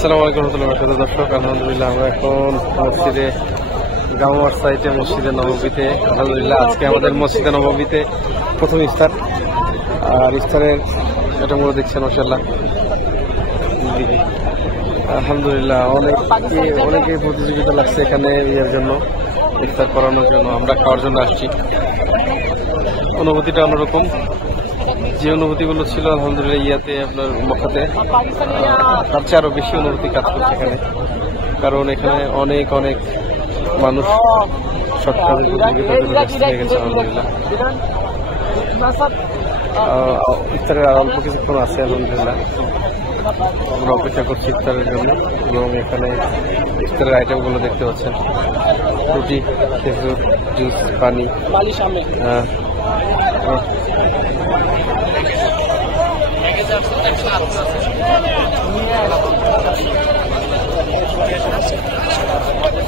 আসসালামু আলাইকুম রহমতুল্লাহ দর্শক, আলহামদুলিল্লাহ আমরা এখন মসজিদে গাওয়ার সাইটে মসজিদে নববীতে আলহামদুলিল্লাহ আজকে আমাদের মসজিদে নববীতে প্রথম ইফতার। আর ইফতারের আইটেমগুলো দেখছেন মাশাআল্লাহ, আলহামদুলিল্লাহ অনেকে প্রতিযোগিতা লাগছে এখানে ইয়ের জন্য, ইফতার করানোর জন্য। আমরা খাওয়ার জন্য আসছি, অনুভূতিটা অন্যরকম। যে অনুভূতিগুলো ছিল আলহামদুলিল্লাহ ইয়াতে আপনার মক্কাতে, তার চেয়ে আরো বেশি অনুভূতি কাজ করছে এখানে, কারণ এখানে অনেক মানুষ সব কাজে প্রতিযোগিতা হয়ে গেছে আলহামদুলিল্লাহ। ইফতারের আর অল্প কিছুক্ষণ আছে আলহামদুলিল্লাহ, আমরা অপেক্ষা করছি ইফতারের জন্য। এবং এখানে ইফতারের আইটেমগুলো দেখতে পাচ্ছেন, রুটি, খেজুর, জুস, পানি।